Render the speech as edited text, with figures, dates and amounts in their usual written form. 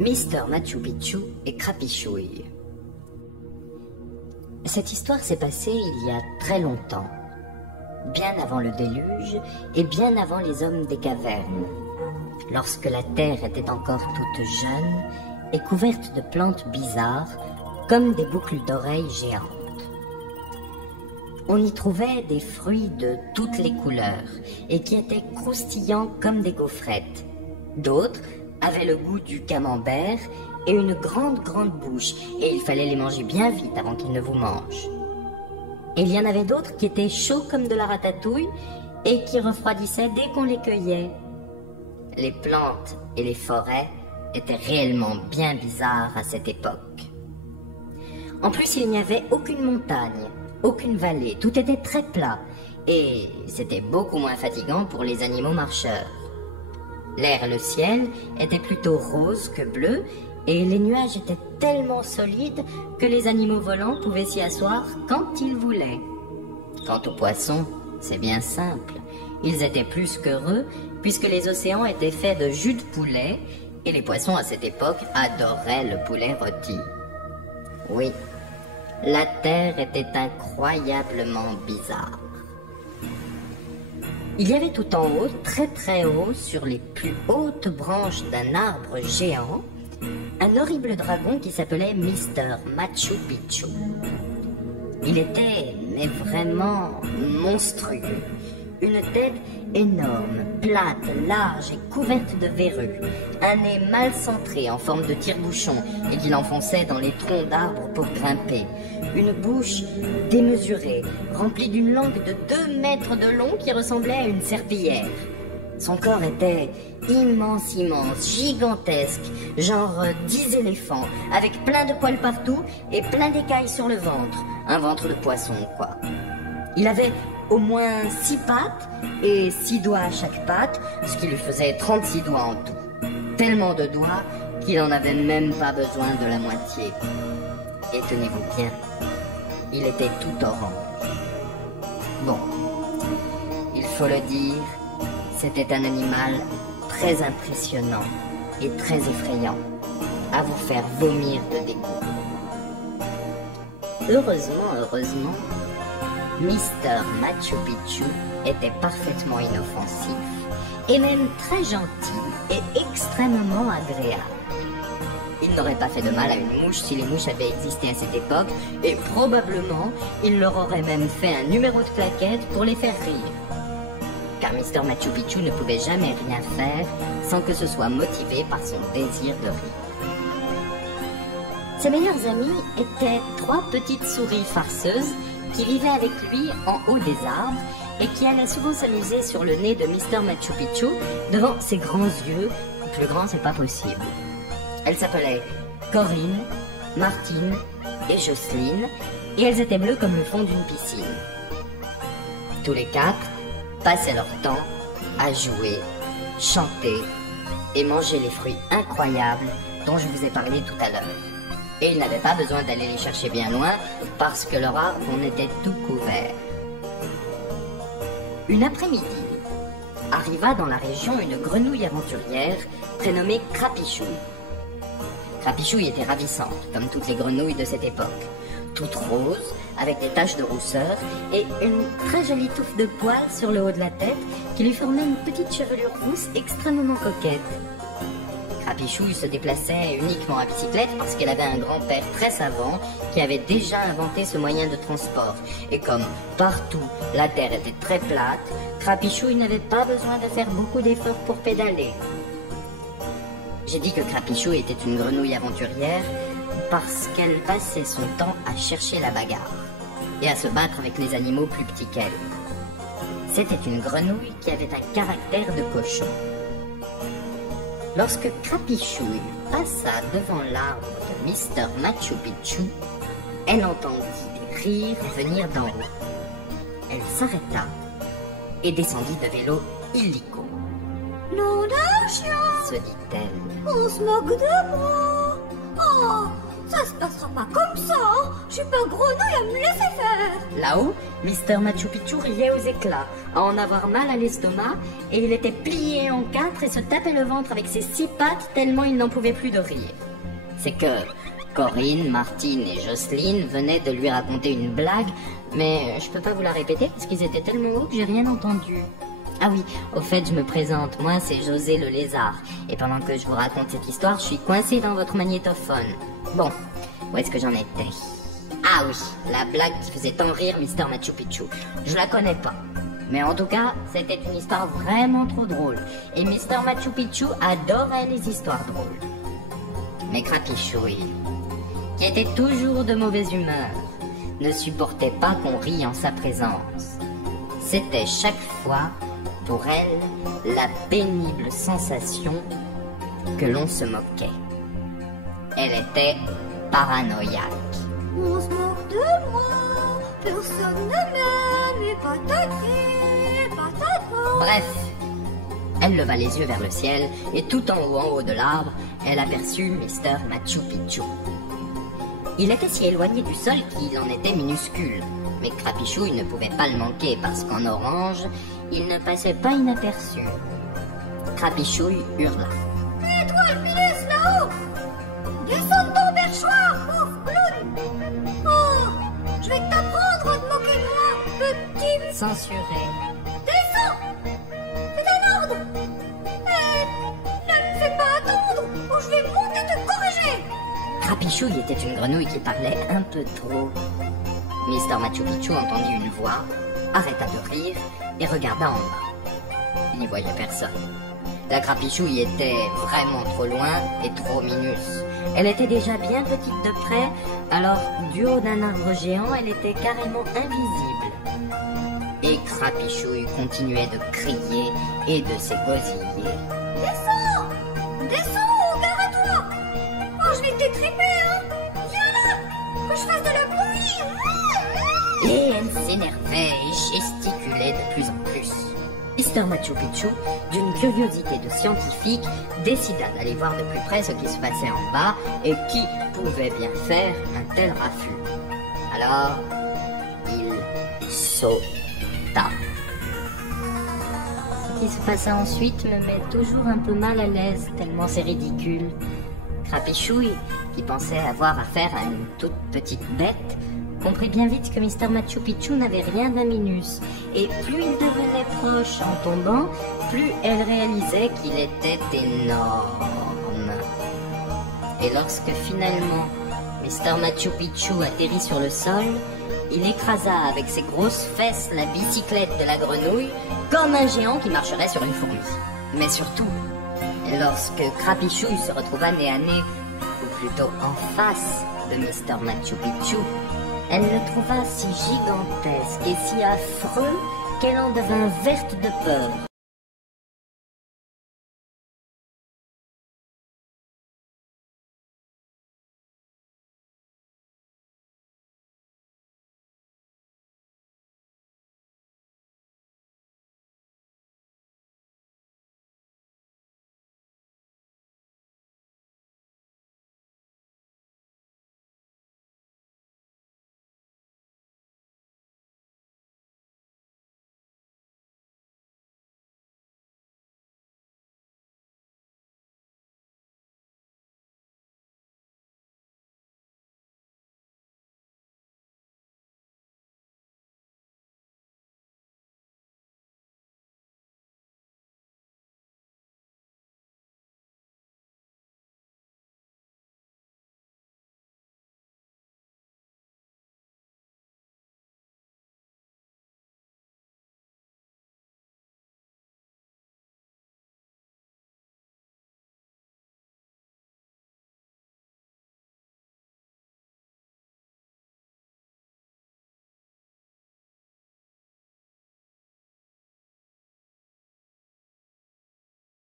Mister Machu Picchu et Krapichouï. Cette histoire s'est passée il y a très longtemps, bien avant le déluge et bien avant les hommes des cavernes, lorsque la terre était encore toute jeune et couverte de plantes bizarres comme des boucles d'oreilles géantes. On y trouvait des fruits de toutes les couleurs et qui étaient croustillants comme des gaufrettes. D'autres avaient le goût du camembert et une grande bouche, et il fallait les manger bien vite avant qu'ils ne vous mangent. Et il y en avait d'autres qui étaient chauds comme de la ratatouille et qui refroidissaient dès qu'on les cueillait. Les plantes et les forêts étaient réellement bien bizarres à cette époque. En plus, il n'y avait aucune montagne, aucune vallée, tout était très plat, et c'était beaucoup moins fatigant pour les animaux marcheurs. L'air et le ciel étaient plutôt roses que bleus, et les nuages étaient tellement solides que les animaux volants pouvaient s'y asseoir quand ils voulaient. Quant aux poissons, c'est bien simple. Ils étaient plus qu'heureux, puisque les océans étaient faits de jus de poulet, et les poissons à cette époque adoraient le poulet rôti. Oui, la terre était incroyablement bizarre. Il y avait tout en haut, très haut, sur les plus hautes branches d'un arbre géant, un horrible dragon qui s'appelait Mister Machu Picchu. Il était, mais vraiment monstrueux. Une tête énorme, plate, large et couverte de verrues. Un nez mal centré en forme de tire-bouchon et qu'il enfonçait dans les troncs d'arbres pour grimper. Une bouche démesurée, remplie d'une langue de 2 mètres de long qui ressemblait à une serpillière. Son corps était immense, gigantesque, genre 10 éléphants, avec plein de poils partout et plein d'écailles sur le ventre. Un ventre de poisson, quoi. Il avait au moins 6 pattes et 6 doigts à chaque patte, ce qui lui faisait 36 doigts en tout. Tellement de doigts qu'il n'en avait même pas besoin de la moitié. Et tenez-vous bien, il était tout orange. Bon, il faut le dire, c'était un animal très impressionnant et très effrayant, à vous faire vomir de dégoût. Heureusement, Mister Machu Picchu était parfaitement inoffensif et même très gentil et extrêmement agréable. Il n'aurait pas fait de mal à une mouche si les mouches avaient existé à cette époque, et probablement il leur aurait même fait un numéro de plaquette pour les faire rire. Car Mister Machu Picchu ne pouvait jamais rien faire sans que ce soit motivé par son désir de rire. Ses meilleurs amis étaient 3 petites souris farceuses qui vivaient avec lui en haut des arbres et qui allaient souvent s'amuser sur le nez de Mister Machu Picchu devant ses grands yeux, plus grands c'est pas possible. Elles s'appelaient Corinne, Martine et Jocelyne, et elles étaient bleues comme le fond d'une piscine. Tous les 4 passaient leur temps à jouer, chanter et manger les fruits incroyables dont je vous ai parlé tout à l'heure. Et ils n'avaient pas besoin d'aller les chercher bien loin parce que leur arbre en était tout couvert. Une après-midi, arriva dans la région une grenouille aventurière prénommée Krapichouï. Krapichouï était ravissante, comme toutes les grenouilles de cette époque. Toute rose, avec des taches de rousseur et une très jolie touffe de poils sur le haut de la tête qui lui formait une petite chevelure rousse extrêmement coquette. Krapichouï se déplaçait uniquement à bicyclette parce qu'elle avait un grand-père très savant qui avait déjà inventé ce moyen de transport. Et comme partout la terre était très plate, Krapichouï n'avait pas besoin de faire beaucoup d'efforts pour pédaler. J'ai dit que Krapichouï était une grenouille aventurière parce qu'elle passait son temps à chercher la bagarre et à se battre avec les animaux plus petits qu'elle. C'était une grenouille qui avait un caractère de cochon. Lorsque Krapichouï passa devant l'arbre de Mister Machu Picchu, elle entendit des rires venir d'en haut. Elle s'arrêta et descendit de vélo illico. « Nom d'un chien !» se dit-elle. « On se moque de moi !» « Oh, Ça se passera pas comme ça, hein. Je suis pas grenouille à me laisser faire. Là-haut, Mr. Machu Picchu riait aux éclats, à en avoir mal à l'estomac, et il était plié en quatre et se tapait le ventre avec ses 6 pattes tellement il n'en pouvait plus de rire. C'est que Corinne, Martine et Jocelyne venaient de lui raconter une blague, mais je peux pas vous la répéter parce qu'ils étaient tellement hauts que j'ai rien entendu. Ah oui, au fait, je me présente, moi c'est José le lézard, et pendant que je vous raconte cette histoire, je suis coincé dans votre magnétophone. Bon, où est-ce que j'en étais? Ah oui, la blague qui faisait tant rire Mr. Machu Picchu. Je la connais pas. Mais en tout cas, c'était une histoire vraiment trop drôle. Et Mr. Machu Picchu adorait les histoires drôles. Mais Crapichouille, qui était toujours de mauvaise humeur, ne supportait pas qu'on rie en sa présence. C'était chaque fois, pour elle, la pénible sensation que l'on se moquait. Elle était paranoïaque. On se moque de moi, personne ne m'aime, et patati, patata. Bref, elle leva les yeux vers le ciel, et tout en haut de l'arbre, elle aperçut Mr. Machu Picchu. Il était si éloigné du sol qu'il en était minuscule, mais Crapichouille ne pouvait pas le manquer parce qu'en orange, il ne passait pas inaperçu. Crapichouille hurla. Et toi, le ministre, là-haut, descends de ton perchoir, pauvre clown. Oh, je vais t'apprendre à te moquer de moi, petit... Censuré. Descends. C'est un ordre. Ne me fais pas attendre, ou je vais monter te corriger. Crapichouille était une grenouille qui parlait un peu trop. Mr. Machu Picchu entendit une voix, arrêta de rire et regarda en bas. Il n'y voyait personne. La Crapichouille était vraiment trop loin et trop minus. Elle était déjà bien petite de près, alors du haut d'un arbre géant, elle était carrément invisible. Et Crapichouille continuait de crier et de s'égosiller. Descends. Descends, gare à toi. Oh, je vais t'étriper, hein. Viens là, que je fasse de la bouillie. Et elle s'énervait et gesticulait de plus en plus. Mr. Machu Picchu, d'une curiosité de scientifique, décida d'aller voir de plus près ce qui se passait en bas et qui pouvait bien faire un tel raffut. Alors, il sauta. Ce qui se passait ensuite me met toujours un peu mal à l'aise, tellement c'est ridicule. Crapichouille, qui pensait avoir affaire à une toute petite bête, comprit bien vite que Mr. Machu Picchu n'avait rien d'un minus, et plus il devenait proche en tombant, plus elle réalisait qu'il était énorme. Et lorsque finalement Mr. Machu Picchu atterrit sur le sol, il écrasa avec ses grosses fesses la bicyclette de la grenouille comme un géant qui marcherait sur une fourmi. Mais surtout, lorsque Crapichouille se retrouva nez à nez, ou plutôt en face de Mr. Machu Picchu, elle le trouva si gigantesque et si affreux qu'elle en devint verte de peur,